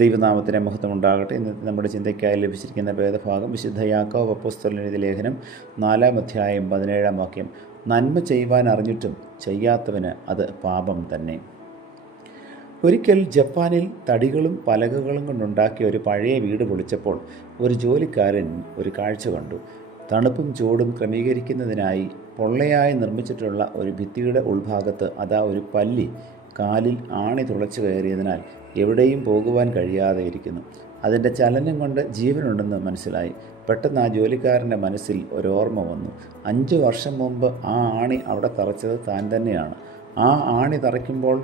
ദൈവനാമത്തിന് മഹത്വം ഉണ്ടാകട്ടെ. ഇന്നത്തെ നമ്മുടെ ചിന്തയ്ക്കായി ലഭിച്ചിരിക്കുന്ന വേദഭാഗം വിശുദ്ധ യാക്കോബ് അപ്പോസ്തലൻ എഴുതിയ ലേഖനം 4-ാം അധ്യായം 17-ാം വാക്യം. നന്മ ചെയ്യുവാൻ അറിഞ്ഞിട്ടും ചെയ്യാത്തവന് അത് പാപം തന്നെ. ഒരിക്കൽ ജപ്പാനിൽ തടികളും പലകകളും കൊണ്ടുണ്ടാക്കിയ ഒരു പഴയ വീട് പൊളിച്ചപ്പോൾ ഒരു ജോലിക്കാരൻ ഒരു കാഴ്ച കണ്ടു. തണുപ്പും ചൂടും ക്രമീകരിക്കുന്നതിനായി പൊള്ളയായി നിർമ്മിച്ചിട്ടുള്ള ഒരു ഭിത്തിയുടെ ഉൾഭാഗത്ത് അതാ ഒരു പല്ലി കാലിൽ ആണി തുളച്ചു കയറിയതിനാൽ എവിടെയും പോകുവാൻ കഴിയാതെ ഇരിക്കുന്നു. അതിൻ്റെ ചലനം കൊണ്ട് ജീവനുണ്ടെന്ന് മനസ്സിലായി. പെട്ടെന്ന് ആ ജോലിക്കാരൻ്റെ മനസ്സിൽ ഒരോർമ്മ വന്നു. 5 വർഷം മുമ്പ് ആ ആണി അവിടെ തറച്ചത് താൻ തന്നെയാണ്. ആ ആണി തറയ്ക്കുമ്പോൾ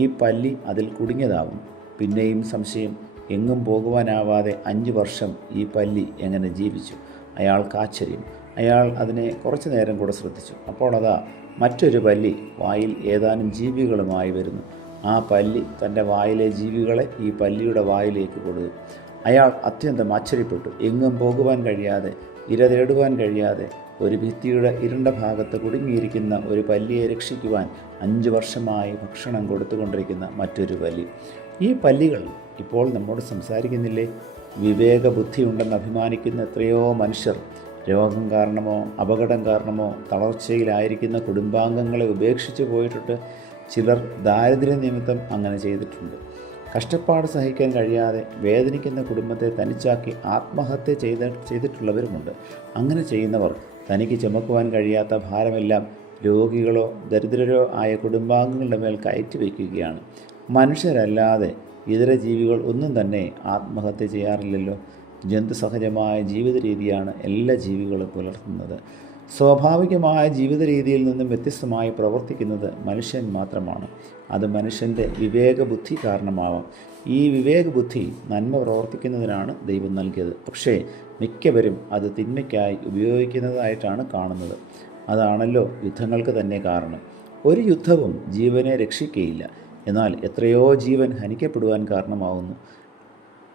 ഈ പല്ലി അതിൽ കുടുങ്ങിയതാവും. പിന്നെയും സംശയം. എങ്ങും പോകുവാനാവാതെ 5 വർഷം ഈ പല്ലി എങ്ങനെ ജീവിച്ചു? അയാൾക്ക് ആശ്ചര്യം. അയാൾ അതിനെ കുറച്ചു നേരം കൂടെ ശ്രദ്ധിച്ചു. അപ്പോൾ അതാ മറ്റൊരു പല്ലി വായിൽ ഏതാനും ജീവികളുമായി വരുന്നു. ആ പല്ലി തൻ്റെ വായിലെ ജീവികളെ ഈ പല്ലിയുടെ വായിലേക്ക് കൊടുത്തു. അയാൾ അത്യന്തം ആശ്ചര്യപ്പെട്ടു. എങ്ങും പോകുവാൻ കഴിയാതെ, ഇര തേടുവാൻ കഴിയാതെ, ഒരു ഭിത്തിയുടെ ഇരുണ്ട ഭാഗത്ത് കുടുങ്ങിയിരിക്കുന്ന ഒരു പല്ലിയെ രക്ഷിക്കുവാൻ 5 വർഷമായി ഭക്ഷണം കൊടുത്തുകൊണ്ടിരിക്കുന്ന മറ്റൊരു പല്ലി. ഈ പല്ലികൾ ഇപ്പോൾ നമ്മോട് സംസാരിക്കുന്നില്ലേ? വിവേകബുദ്ധിയുണ്ടെന്ന് അഭിമാനിക്കുന്ന എത്രയോ മനുഷ്യർ രോഗം കാരണമോ അപകടം കാരണമോ തളർച്ചയിലായിരിക്കുന്ന കുടുംബാംഗങ്ങളെ ഉപേക്ഷിച്ച് പോയിട്ടുണ്ട്. ചിലർ ദാരിദ്ര്യ നിമിത്തം അങ്ങനെ ചെയ്തിട്ടുണ്ട്. കഷ്ടപ്പാട് സഹിക്കാൻ കഴിയാതെ വേദനിക്കുന്ന കുടുംബത്തെ തനിച്ചാക്കി ആത്മഹത്യ ചെയ്തിട്ടുള്ളവരുമുണ്ട്. അങ്ങനെ ചെയ്യുന്നവർ തനിക്ക് ചുമക്കുവാൻ കഴിയാത്ത ഭാരമെല്ലാം രോഗികളോ ദരിദ്രരോ ആയ കുടുംബാംഗങ്ങളുടെ മേൽ കയറ്റി വയ്ക്കുകയാണ്. മനുഷ്യരല്ലാതെ ഇതര ജീവികൾ ഒന്നും തന്നെ ആത്മഹത്യ ചെയ്യാറില്ലല്ലോ. ജന്തുസഹജമായ ജീവിത രീതിയാണ് എല്ലാ ജീവികളും പുലർത്തുന്നത്. സ്വാഭാവികമായ ജീവിത രീതിയിൽ നിന്നും വ്യത്യസ്തമായി പ്രവർത്തിക്കുന്നത് മനുഷ്യൻ മാത്രമാണ്. അത് മനുഷ്യൻ്റെ വിവേകബുദ്ധി കാരണമാവാം. ഈ വിവേകബുദ്ധി നന്മ പ്രവർത്തിക്കുന്നതിനാണ് ദൈവം നൽകിയത്. പക്ഷേ മിക്കവരും അത് തിന്മയ്ക്കായി ഉപയോഗിക്കുന്നതായിട്ടാണ് കാണുന്നത്. അതാണല്ലോ യുദ്ധങ്ങൾക്ക് തന്നെ കാരണം. ഒരു യുദ്ധവും ജീവനെ രക്ഷിക്കുകയില്ല, എന്നാൽ എത്രയോ ജീവൻ ഹനിക്കപ്പെടുവാൻ കാരണമാവുന്നു.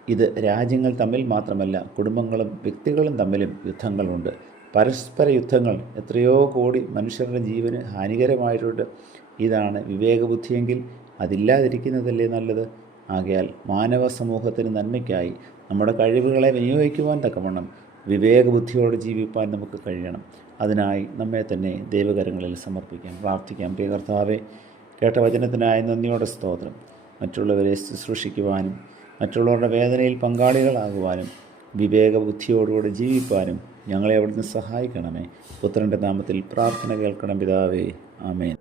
ഇത് രാജ്യങ്ങൾ തമ്മിൽ മാത്രമല്ല, കുടുംബങ്ങളും വ്യക്തികളും തമ്മിലും യുദ്ധങ്ങളുണ്ട്. പരസ്പര യുദ്ധങ്ങൾ എത്രയോ കോടി മനുഷ്യരുടെ ജീവന് ഹാനികരമായിട്ടുണ്ട്. ഇതാണ് വിവേകബുദ്ധിയെങ്കിൽ അതില്ലാതിരിക്കുന്നതല്ലേ നല്ലത്. ആകയാൽ മാനവ സമൂഹത്തിന് നന്മയ്ക്കായി നമ്മുടെ കഴിവുകളെ വിനിയോഗിക്കുവാൻ തക്കവണ്ണം വിവേകബുദ്ധിയോടെ ജീവിപ്പാൻ നമുക്ക് കഴിയണം. അതിനായി നമ്മെ തന്നെ ദൈവകരങ്ങളിൽ സമർപ്പിക്കാം, പ്രാർത്ഥിക്കാം. പ്രിയ കർത്താവേ, കേട്ട വചനത്തിനായി നന്ദിയോടെ സ്തോത്രം. മറ്റുള്ളവരെ ശുശ്രൂഷിക്കുവാനും മറ്റുള്ളവരുടെ വേദനയിൽ പങ്കാളികളാകുവാനും വിവേകബുദ്ധിയോടുകൂടി ജീവിപ്പാനും ഞങ്ങളെ അവിടുന്ന് സഹായിക്കണമേ. പുത്രൻ്റെ നാമത്തിൽ പ്രാർത്ഥന കേൾക്കണം പിതാവേ. ആമേൻ.